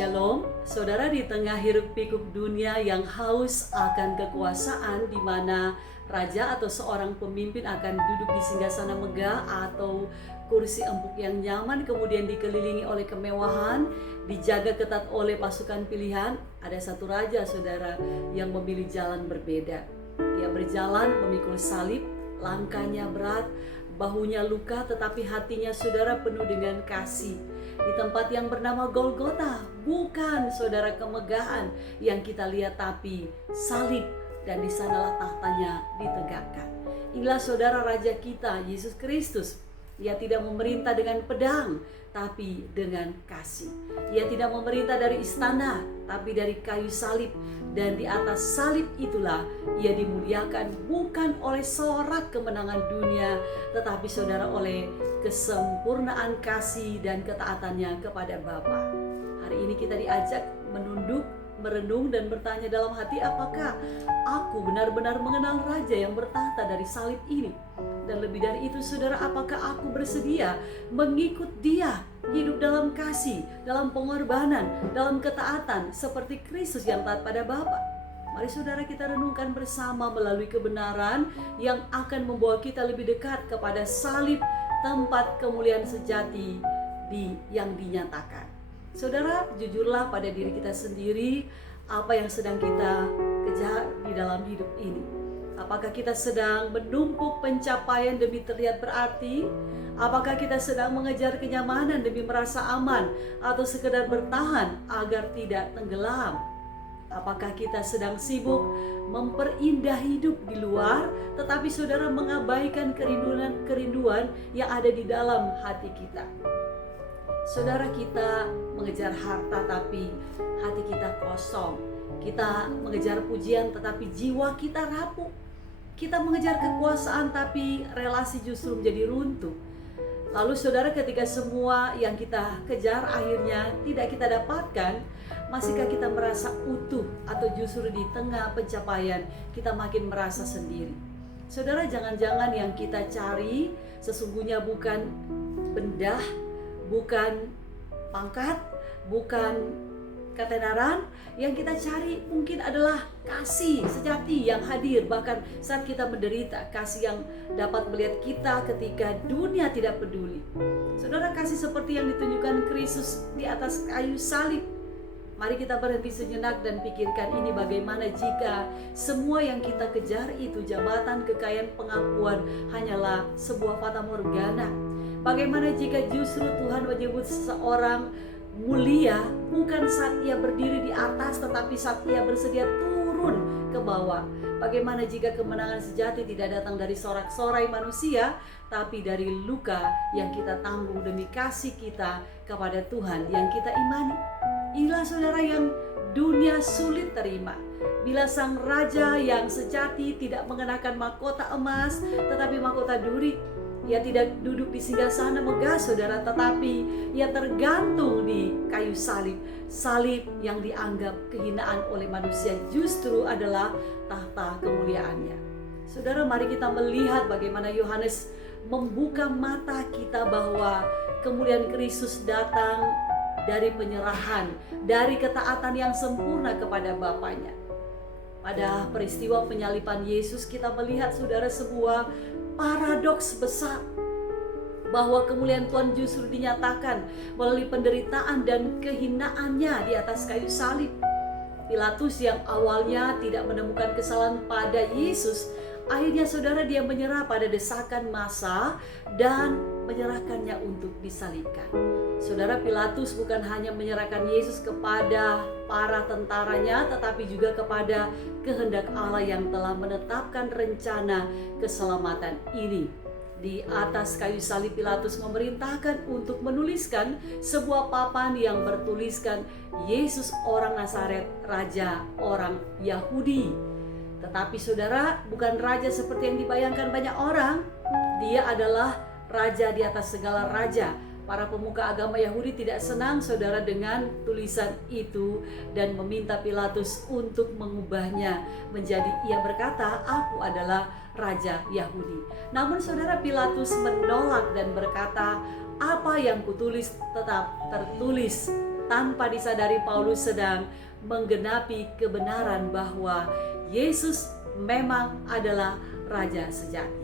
Shalom, saudara, di tengah hiruk pikuk dunia yang haus akan kekuasaan, di mana raja atau seorang pemimpin akan duduk di singgasana megah atau kursi empuk yang nyaman, kemudian dikelilingi oleh kemewahan, dijaga ketat oleh pasukan pilihan. Ada satu raja, saudara, yang memilih jalan berbeda. Dia berjalan memikul salib, langkahnya berat, bahunya luka, tetapi hatinya, saudara, penuh dengan kasih. Di tempat yang bernama Golgota, bukan, saudara, kemegahan yang kita lihat, tapi salib, dan di sanalah tahtanya ditegakkan. Inilah, saudara, raja kita, Yesus Kristus. Ia tidak memerintah dengan pedang, tapi dengan kasih. Ia tidak memerintah dari istana, tapi dari kayu salib. Dan di atas salib itulah ia dimuliakan, bukan oleh sorak kemenangan dunia, tetapi, saudara, oleh kesempurnaan kasih dan ketaatannya kepada Bapa. Hari ini kita diajak menunduk, merenung, dan bertanya dalam hati, apakah aku benar-benar mengenal Raja yang bertahta dari salib ini? Dan lebih dari itu, saudara, apakah aku bersedia mengikut Dia, hidup dalam kasih, dalam pengorbanan, dalam ketaatan seperti Kristus yang taat pada Bapa? Mari, saudara, kita renungkan bersama melalui kebenaran yang akan membawa kita lebih dekat kepada salib, tempat kemuliaan sejati yang dinyatakan. Saudara, jujurlah pada diri kita sendiri, apa yang sedang kita kejar di dalam hidup ini. Apakah kita sedang menumpuk pencapaian demi terlihat berarti? Apakah kita sedang mengejar kenyamanan demi merasa aman, atau sekedar bertahan agar tidak tenggelam? Apakah kita sedang sibuk memperindah hidup di luar, tetapi, saudara, mengabaikan kerinduan yang ada di dalam hati kita? Saudara, kita mengejar harta tapi hati kita kosong. Kita mengejar pujian tetapi jiwa kita rapuh. Kita mengejar kekuasaan tapi relasi justru menjadi runtuh. Lalu, saudara, ketika semua yang kita kejar akhirnya tidak kita dapatkan, masihkah kita merasa utuh, atau justru di tengah pencapaian kita makin merasa sendiri? Saudara, jangan-jangan yang kita cari sesungguhnya bukan benda, bukan pangkat, bukan ketenaran. Yang kita cari mungkin adalah kasih sejati yang hadir bahkan saat kita menderita, kasih yang dapat melihat kita ketika dunia tidak peduli. Saudara, kasih seperti yang ditunjukkan Kristus di atas kayu salib. Mari kita berhenti sejenak dan pikirkan ini, bagaimana jika semua yang kita kejar itu, jabatan, kekayaan, pengakuan, hanyalah sebuah fata morgana? Bagaimana jika justru Tuhan menyebut seseorang mulia bukan saat ia berdiri di atas, tetapi saat ia bersedia turun ke bawah? Bagaimana jika kemenangan sejati tidak datang dari sorak-sorai manusia, tapi dari luka yang kita tanggung demi kasih kita kepada Tuhan yang kita imani? Inilah, saudara, yang dunia sulit terima. Bila sang raja yang sejati tidak mengenakan mahkota emas, tetapi mahkota duri. Ia tidak duduk di singgasana megah, saudara, tetapi ia tergantung di kayu salib. Salib yang dianggap kehinaan oleh manusia justru adalah tahta kemuliaannya. Saudara, mari kita melihat bagaimana Yohanes membuka mata kita bahwa kemuliaan Kristus datang dari penyerahan, dari ketaatan yang sempurna kepada Bapanya. Pada peristiwa penyaliban Yesus, kita melihat, saudara, sebuah paradoks besar, bahwa kemuliaan Tuhan justru dinyatakan melalui penderitaan dan kehinaannya di atas kayu salib. Pilatus yang awalnya tidak menemukan kesalahan pada Yesus, akhirnya, saudara, dia menyerah pada desakan massa dan menyerahkannya untuk disalibkan. Saudara, Pilatus bukan hanya menyerahkan Yesus kepada para tentaranya, tetapi juga kepada kehendak Allah yang telah menetapkan rencana keselamatan ini. Di atas kayu salib, Pilatus memerintahkan untuk menuliskan sebuah papan yang bertuliskan Yesus orang Nazaret, Raja orang Yahudi. Tetapi, saudara, bukan raja seperti yang dibayangkan banyak orang. Dia adalah raja di atas segala raja. Para pemuka agama Yahudi tidak senang, saudara, dengan tulisan itu dan meminta Pilatus untuk mengubahnya menjadi, ia berkata, aku adalah Raja Yahudi. Namun, saudara, Pilatus menolak dan berkata, apa yang kutulis tetap tertulis. tanpa disadari Paulus sedang menggenapi kebenaran bahwa Yesus memang adalah Raja sejati.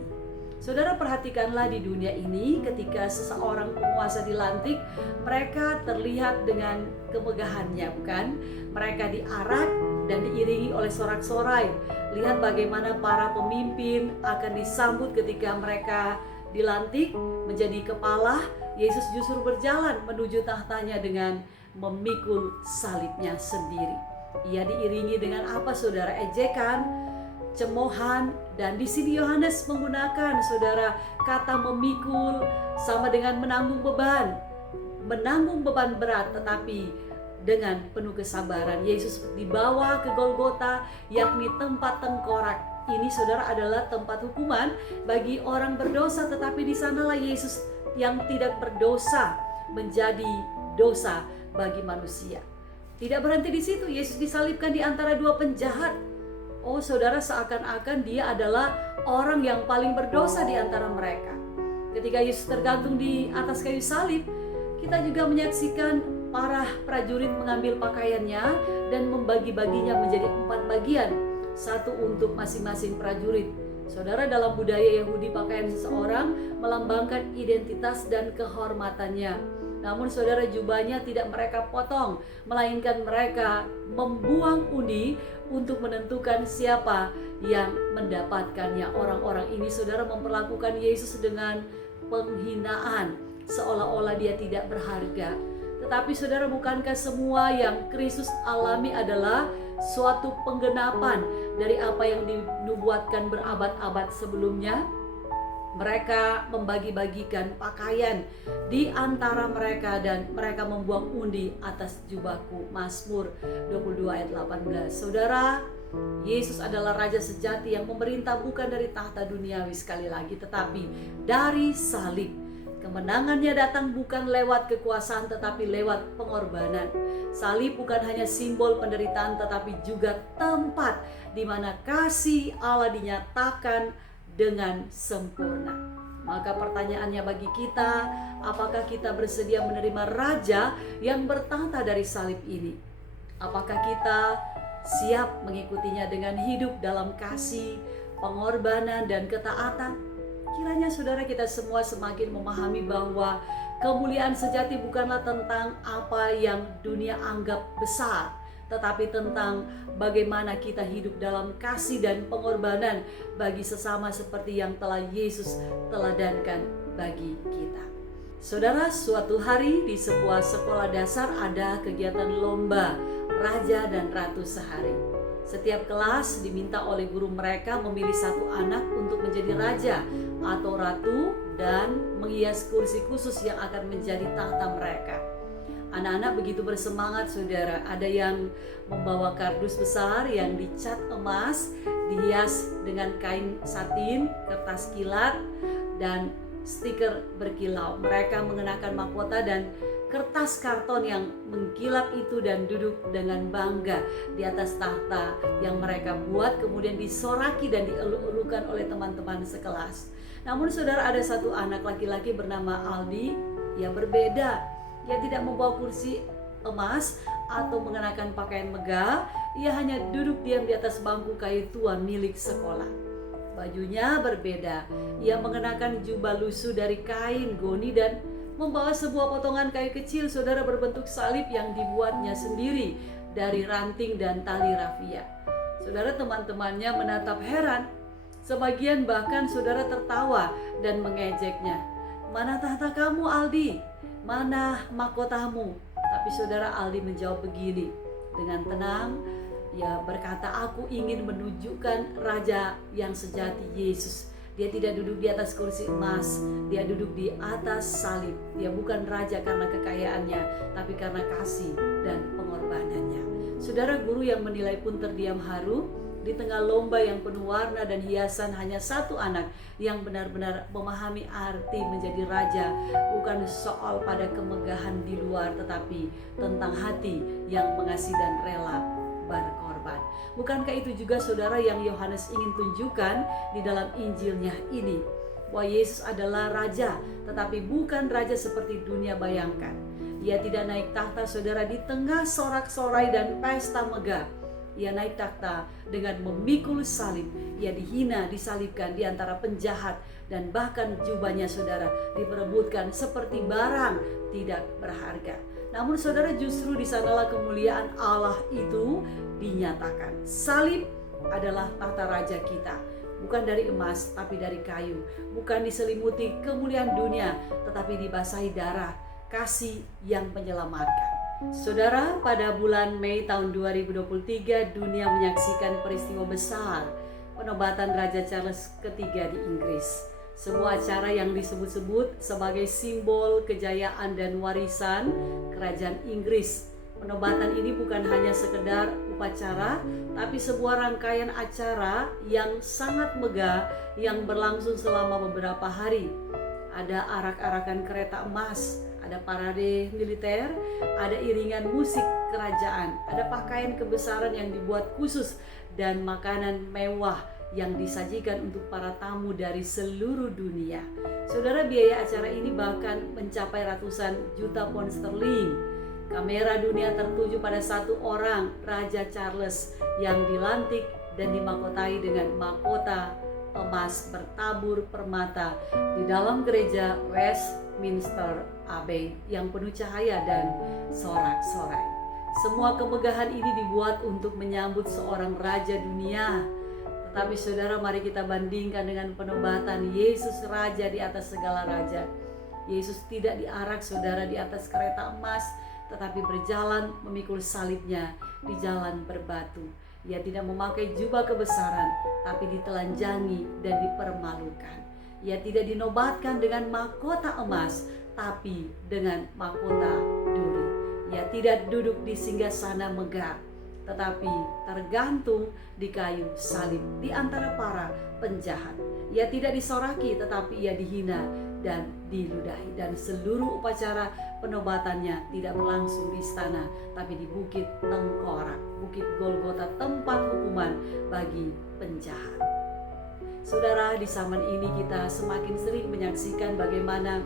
Saudara, perhatikanlah di dunia ini ketika seseorang penguasa dilantik, mereka terlihat dengan kemegahannya, bukan? Mereka diarak dan diiringi oleh sorak-sorai. Lihat bagaimana para pemimpin akan disambut ketika mereka dilantik menjadi kepala. Yesus justru berjalan menuju tahtanya dengan memikul salibnya sendiri. Ia diiringi dengan apa, saudara? Ejekan, cemoohan, dan di sini Yohanes menggunakan, saudara, kata memikul sama dengan menanggung beban berat, tetapi dengan penuh kesabaran. Yesus dibawa ke Golgota, yakni tempat tengkorak. Ini, saudara, adalah tempat hukuman bagi orang berdosa, tetapi di sanalah Yesus yang tidak berdosa menjadi dosa bagi manusia. Tidak berhenti di situ, Yesus disalibkan di antara dua penjahat. Oh, saudara, seakan-akan dia adalah orang yang paling berdosa di antara mereka. Ketika Yesus tergantung di atas kayu salib, kita juga menyaksikan para prajurit mengambil pakaiannya dan membagi-baginya menjadi 4 bagian, satu untuk masing-masing prajurit. Saudara, dalam budaya Yahudi, pakaian seseorang melambangkan identitas dan kehormatannya. Namun, saudara, jubahnya tidak mereka potong, melainkan mereka membuang undi untuk menentukan siapa yang mendapatkannya. Orang-orang ini, saudara, memperlakukan Yesus dengan penghinaan, seolah-olah dia tidak berharga. Tetapi, saudara, bukankah semua yang Kristus alami adalah suatu penggenapan dari apa yang dinubuatkan berabad-abad sebelumnya? Mereka membagi-bagikan pakaian di antara mereka dan mereka membuang undi atas jubahku. Mazmur 22 ayat 18. Saudara, Yesus adalah Raja sejati yang memerintah bukan dari tahta duniawi sekali lagi, tetapi dari salib. Kemenangannya datang bukan lewat kekuasaan tetapi lewat pengorbanan. Salib bukan hanya simbol penderitaan tetapi juga tempat di mana kasih Allah dinyatakan dengan sempurna. Maka pertanyaannya bagi kita, apakah kita bersedia menerima Raja yang bertahta dari salib ini? Apakah kita siap mengikutinya dengan hidup dalam kasih, pengorbanan, dan ketaatan? Kiranya, saudara, kita semua semakin memahami bahwa kemuliaan sejati bukanlah tentang apa yang dunia anggap besar, tetapi tentang bagaimana kita hidup dalam kasih dan pengorbanan bagi sesama seperti yang telah Yesus teladankan bagi kita. Saudara, suatu hari di sebuah sekolah dasar ada kegiatan lomba Raja dan Ratu sehari. Setiap kelas diminta oleh guru mereka memilih satu anak untuk menjadi raja atau ratu dan menghias kursi khusus yang akan menjadi tahta mereka. Anak-anak begitu bersemangat, saudara. Ada yang membawa kardus besar yang dicat emas, dihias dengan kain satin, kertas kilat, dan stiker berkilau. Mereka mengenakan mahkota dan kertas karton yang mengkilap itu dan duduk dengan bangga di atas tahta yang mereka buat, kemudian disoraki dan dieluk-elukan oleh teman-teman sekelas. Namun, saudara, ada satu anak laki-laki bernama Aldi yang berbeda. Ia tidak membawa kursi emas atau mengenakan pakaian megah. Ia hanya duduk diam di atas bangku kayu tua milik sekolah. Bajunya berbeda. Ia mengenakan jubah lusuh dari kain goni dan membawa sebuah potongan kayu kecil, saudara, berbentuk salib yang dibuatnya sendiri dari ranting dan tali rafia. Saudara, teman-temannya menatap heran. Sebagian bahkan, saudara, tertawa dan mengejeknya. "Mana tahta kamu, Aldi? Mana mahkotamu?" Tapi, saudara, Aldi menjawab begini dengan tenang. Ia berkata, "Aku ingin menunjukkan Raja yang sejati, Yesus. Dia tidak duduk di atas kursi emas, dia duduk di atas salib. Dia bukan raja karena kekayaannya, tapi karena kasih dan pengorbanannya." Saudara, guru yang menilai pun terdiam haru. Di tengah lomba yang penuh warna dan hiasan, hanya satu anak yang benar-benar memahami arti menjadi raja. Bukan soal pada kemegahan di luar, tetapi tentang hati yang mengasihi dan rela berkorban. Bukankah itu juga, saudara, yang Yohanes ingin tunjukkan di dalam Injilnya ini? Bahwa Yesus adalah Raja, tetapi bukan Raja seperti dunia bayangkan. Ia tidak naik takhta saudara di tengah sorak-sorai dan pesta megah. Ia naik takhta dengan memikul salib. Ia dihina, disalibkan di antara penjahat, dan bahkan jubahnya saudara diperebutkan seperti barang tidak berharga. Namun saudara, justru di sanalah kemuliaan Allah itu dinyatakan. Salib adalah tahta raja kita, bukan dari emas tapi dari kayu, bukan diselimuti kemuliaan dunia tetapi dibasahi darah kasih yang menyelamatkan. Saudara, pada bulan Mei tahun 2023 dunia menyaksikan peristiwa besar penobatan Raja Charles III di Inggris. Sebuah acara yang disebut-sebut sebagai simbol kejayaan dan warisan kerajaan Inggris. Penobatan ini bukan hanya sekedar upacara, tapi sebuah rangkaian acara yang sangat megah yang berlangsung selama beberapa hari. Ada arak-arakan kereta emas, ada parade militer, ada iringan musik kerajaan, ada pakaian kebesaran yang dibuat khusus, dan makanan mewah yang disajikan untuk para tamu dari seluruh dunia. Saudara, biaya acara ini bahkan mencapai ratusan juta pound sterling. Kamera dunia tertuju pada satu orang, Raja Charles, yang dilantik dan dimahkotai dengan mahkota emas bertabur permata di dalam gereja Westminster Abbey yang penuh cahaya dan sorak-sorai. Semua kemegahan ini dibuat untuk menyambut seorang raja dunia. Tetapi saudara, mari kita bandingkan dengan penobatan Yesus Raja di atas segala raja. Yesus tidak diarak saudara di atas kereta emas, tetapi berjalan memikul salibnya di jalan berbatu. Ia tidak memakai jubah kebesaran, tapi ditelanjangi dan dipermalukan. Ia tidak dinobatkan dengan mahkota emas, tapi dengan mahkota duri. Ia tidak duduk di singgasana megah, tetapi tergantung di kayu salib di antara para penjahat. Ia tidak disoraki, tetapi ia dihina dan diludahi. Dan seluruh upacara penobatannya tidak berlangsung di istana, tapi di Bukit Tengkorak, Bukit Golgota, tempat hukuman bagi penjahat. Saudara, di zaman ini kita semakin sering menyaksikan bagaimana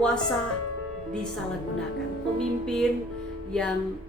kuasa disalahgunakan. Pemimpin yang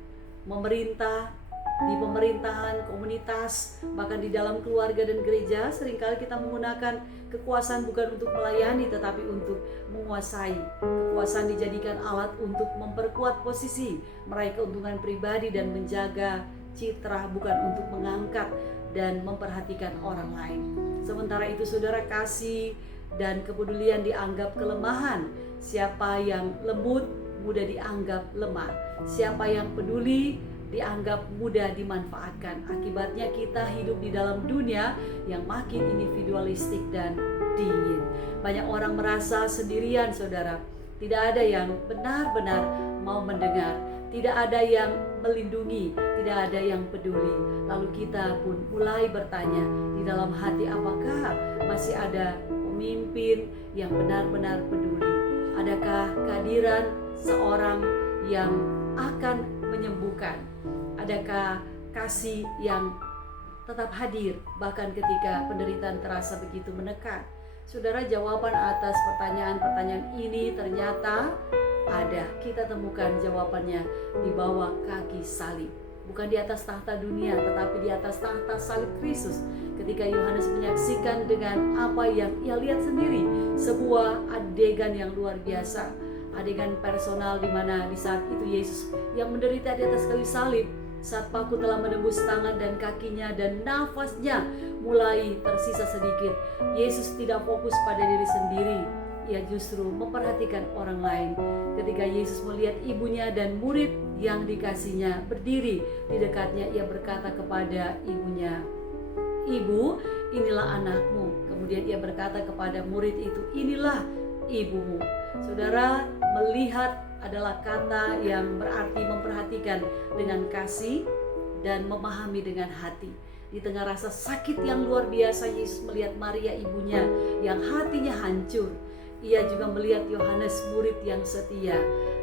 memerintah di pemerintahan, komunitas, bahkan di dalam keluarga dan gereja, seringkali kita menggunakan kekuasaan bukan untuk melayani tetapi untuk menguasai. Kekuasaan dijadikan alat untuk memperkuat posisi, meraih keuntungan pribadi dan menjaga citra, bukan untuk mengangkat dan memperhatikan orang lain. Sementara itu saudara, kasih dan kepedulian dianggap kelemahan. Siapa yang lembut mudah dianggap lemah. Siapa yang peduli dianggap mudah dimanfaatkan. Akibatnya kita hidup di dalam dunia yang makin individualistik dan dingin. Banyak orang merasa sendirian saudara. Tidak ada yang benar-benar mau mendengar. Tidak ada yang melindungi. Tidak ada yang peduli. Lalu kita pun mulai bertanya di dalam hati, apakah masih ada pemimpin yang benar-benar peduli? Adakah kehadiran seorang yang akan menyembuhkan? Adakah kasih yang tetap hadir bahkan ketika penderitaan terasa begitu menekan? Saudara, jawaban atas pertanyaan-pertanyaan ini ternyata ada. Kita temukan jawabannya di bawah kaki salib. Bukan di atas tahta dunia, tetapi di atas tahta salib Kristus. Ketika Yohanes menyaksikan dengan apa yang ia lihat sendiri, sebuah adegan yang luar biasa. Adegan personal di mana di saat itu Yesus yang menderita di atas kayu salib, saat paku telah menembus tangan dan kakinya dan nafasnya mulai tersisa sedikit, Yesus tidak fokus pada diri sendiri. Ia justru memperhatikan orang lain. Ketika Yesus melihat ibunya dan murid yang dikasihnya berdiri di dekatnya, ia berkata kepada ibunya, "Ibu, inilah anakmu." Kemudian ia berkata kepada murid itu, "Inilah ibumu." Saudara, melihat adalah kata yang berarti memperhatikan dengan kasih dan memahami dengan hati. Di tengah rasa sakit yang luar biasa, Yesus melihat Maria ibunya yang hatinya hancur. Ia juga melihat Yohanes murid yang setia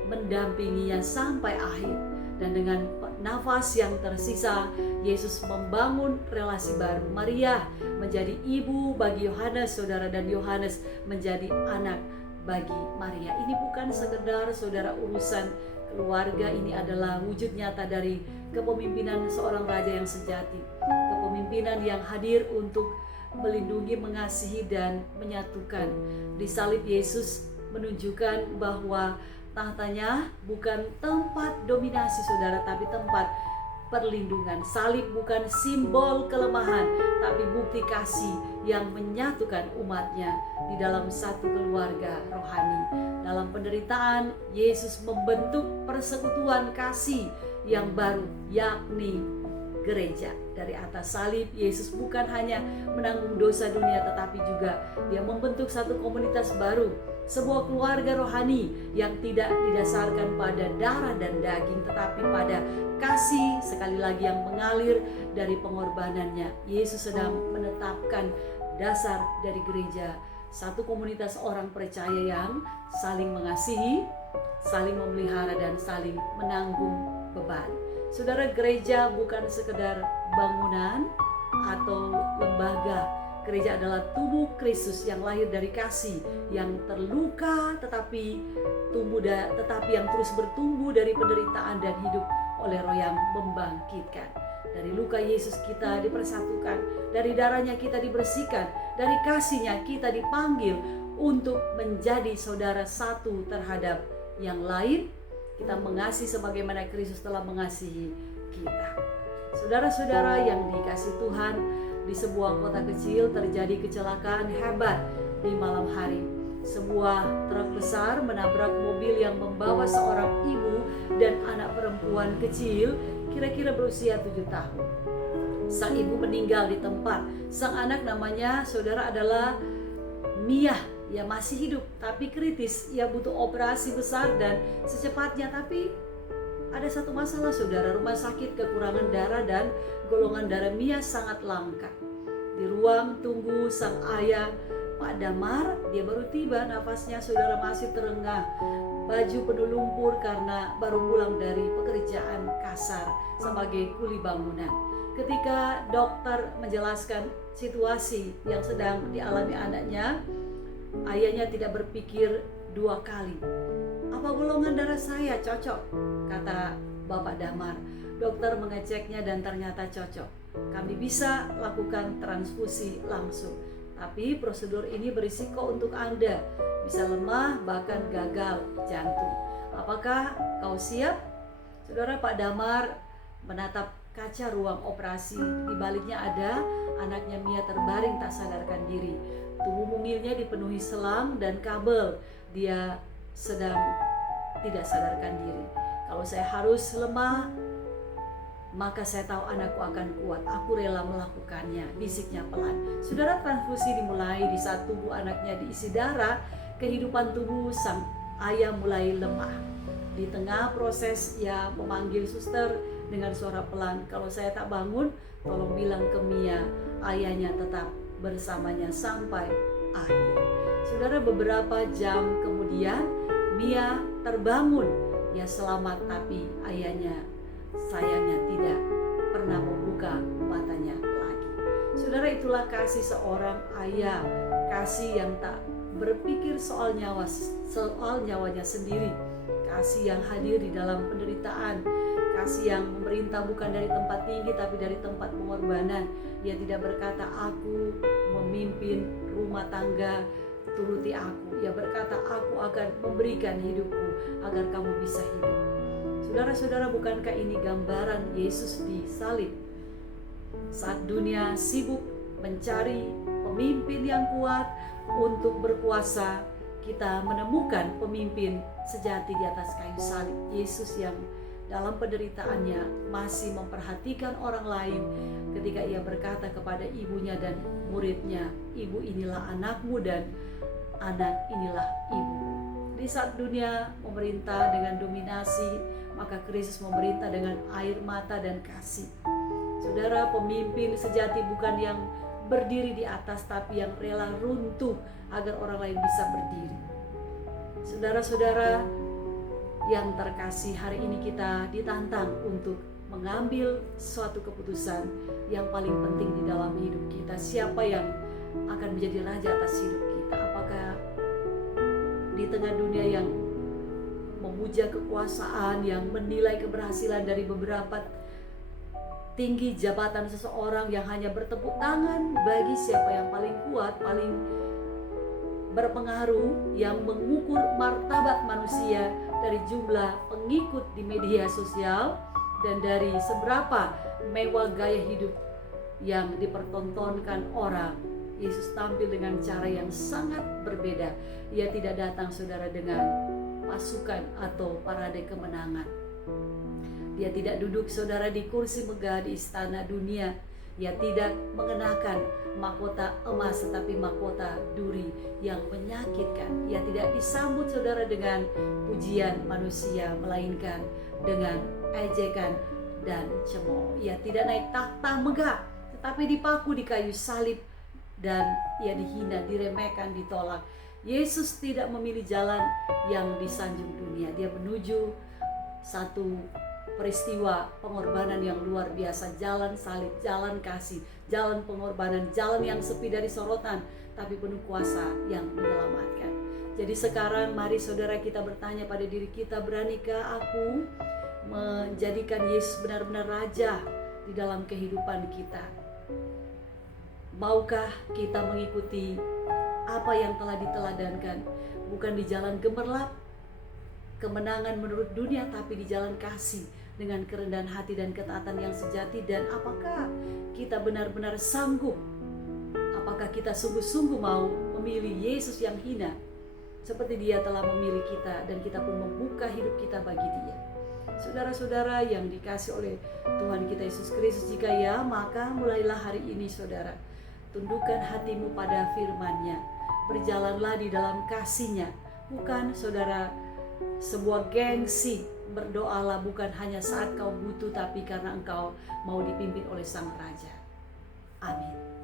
mendampinginya sampai akhir. Dan dengan nafas yang tersisa, Yesus membangun relasi baru. Maria menjadi ibu bagi Yohanes, saudara, dan Yohanes menjadi anak bagi Maria. Ini bukan sekedar saudara urusan Keluarga ini adalah wujud nyata dari kepemimpinan seorang raja yang sejati, kepemimpinan yang hadir untuk melindungi, mengasihi, dan menyatukan. Di salib Yesus menunjukkan bahwa tahtanya bukan tempat dominasi saudara, tapi tempat perlindungan. Salib bukan simbol kelemahan, tapi bukti kasih yang menyatukan umatnya di dalam satu keluarga rohani. Dalam penderitaan, Yesus membentuk persekutuan kasih yang baru, yakni gereja. Dari atas salib, Yesus bukan hanya menanggung dosa dunia, tetapi juga Dia membentuk satu komunitas baru, sebuah keluarga rohani yang tidak didasarkan pada darah dan daging, tetapi pada kasih, sekali lagi, yang mengalir dari pengorbanannya. Yesus sedang menetapkan dasar dari gereja, satu komunitas orang percaya yang saling mengasihi, saling memelihara, dan saling menanggung beban. Saudara, gereja bukan sekedar bangunan atau lembaga. Gereja adalah tubuh Kristus yang lahir dari kasih, yang terluka tetapi yang terus bertumbuh dari penderitaan dan hidup oleh Roh yang membangkitkan. Dari luka Yesus kita dipersatukan, dari darahnya kita dibersihkan, dari kasihnya kita dipanggil untuk menjadi saudara satu terhadap yang lain. Kita mengasihi sebagaimana Kristus telah mengasihi kita. Saudara-saudara yang dikasihi Tuhan, di sebuah kota kecil terjadi kecelakaan hebat di malam hari. Sebuah truk besar menabrak mobil yang membawa seorang ibu dan anak perempuan kecil, kira-kira berusia 7 tahun. Sang ibu meninggal di tempat. Sang anak, namanya saudara, adalah Mia. Ia masih hidup tapi kritis. Ia butuh operasi besar dan secepatnya. Tapi ada satu masalah saudara, rumah sakit kekurangan darah dan golongan darah Mia sangat langka. Di ruang tunggu sang ayah, Pak Damar, dia baru tiba, nafasnya saudara masih terengah, baju penuh lumpur karena baru pulang dari pekerjaan kasar sebagai kuli bangunan. Ketika dokter menjelaskan situasi yang sedang dialami anaknya, ayahnya tidak berpikir 2 kali. Apa golongan darah saya cocok? Kata Bapak Damar. Dokter mengeceknya dan ternyata cocok. Kami bisa lakukan transfusi langsung. Tapi prosedur ini berisiko untuk Anda. Bisa lemah, bahkan gagal jantung. Apakah kau siap? Saudara, Pak Damar menatap kaca ruang operasi. Di baliknya ada anaknya Mia terbaring tak sadarkan diri. Tubuh mumilnya dipenuhi selang dan kabel. Dia sedang tidak sadarkan diri. Kalau saya harus lemah, maka saya tahu anakku akan kuat. Aku rela melakukannya, bisiknya pelan. Saudara, transfusi dimulai di saat tubuh anaknya diisi darah. Kehidupan tubuh sang ayah mulai lemah. Di tengah proses, ia memanggil suster dengan suara pelan. Kalau saya tak bangun, tolong bilang ke Mia, ayahnya tetap bersamanya sampai akhir. Saudara, beberapa jam kemudian Mia terbangun. Ia selamat, tapi ayahnya sayangnya tidak pernah membuka matanya lagi. Saudara, itulah kasih seorang ayah, kasih yang tak berpikir soal nyawanya sendiri, kasih yang hadir di dalam penderitaan, kasih yang memerintah bukan dari tempat tinggi tapi dari tempat pengorbanan. Dia tidak berkata, aku memimpin rumah tangga, turuti aku. Ia berkata, aku akan memberikan hidupku agar kamu bisa hidup. Saudara-saudara, bukankah ini gambaran Yesus di salib? Saat dunia sibuk mencari pemimpin yang kuat untuk berkuasa, kita menemukan pemimpin sejati di atas kayu salib. Yesus yang dalam penderitaannya masih memperhatikan orang lain ketika ia berkata kepada ibunya dan muridnya, ibu inilah anakmu dan anak inilah ibu. Di saat dunia memerintah dengan dominasi, maka Kristus memerintah dengan air mata dan kasih. Saudara, pemimpin sejati bukan yang berdiri di atas, tapi yang rela runtuh agar orang lain bisa berdiri. Saudara-saudara yang terkasih, hari ini kita ditantang untuk mengambil suatu keputusan yang paling penting di dalam hidup kita. Siapa yang akan menjadi raja atas hidup kita? Apakah di tengah dunia yang memuja kekuasaan, yang menilai keberhasilan dari beberapa tinggi jabatan seseorang, yang hanya bertepuk tangan bagi siapa yang paling kuat, paling berpengaruh, yang mengukur martabat manusia dari jumlah pengikut di media sosial dan dari seberapa mewah gaya hidup yang dipertontonkan orang. Yesus tampil dengan cara yang sangat berbeda. Ia tidak datang, saudara, dengan pasukan atau parade kemenangan. Dia tidak duduk, saudara, di kursi megah di istana dunia. Ia tidak mengenakan mahkota emas, tetapi mahkota duri yang menyakitkan. Ia tidak disambut, saudara, dengan pujian manusia, melainkan dengan ejekan dan cemooh. Ia tidak naik takhta megah, tetapi dipaku di kayu salib, dan ia dihina, diremehkan, ditolak. Yesus tidak memilih jalan yang disanjung dunia. Dia menuju satu peristiwa pengorbanan yang luar biasa, jalan salib, jalan kasih, jalan pengorbanan, jalan yang sepi dari sorotan, tapi penuh kuasa yang menyelamatkan. Jadi sekarang mari, saudara, kita bertanya pada diri kita, beranikah aku menjadikan Yesus benar-benar Raja di dalam kehidupan kita? Maukah kita mengikuti apa yang telah diteladankan, bukan di jalan gemerlap kemenangan menurut dunia, tapi di jalan kasih dengan kerendahan hati dan ketaatan yang sejati? Dan apakah kita benar-benar sanggup? Apakah kita sungguh-sungguh mau memilih Yesus yang hina seperti Dia telah memilih kita, dan kita pun membuka hidup kita bagi Dia? Saudara-saudara yang dikasih oleh Tuhan kita Yesus Kristus, jika ya, maka mulailah hari ini, saudara, tundukkan hatimu pada firman-Nya, berjalanlah di dalam kasih-Nya. Bukan, saudara, sebuah gengsi. Berdoalah bukan hanya saat kau butuh, tapi karena engkau mau dipimpin oleh Sang Raja. Amin.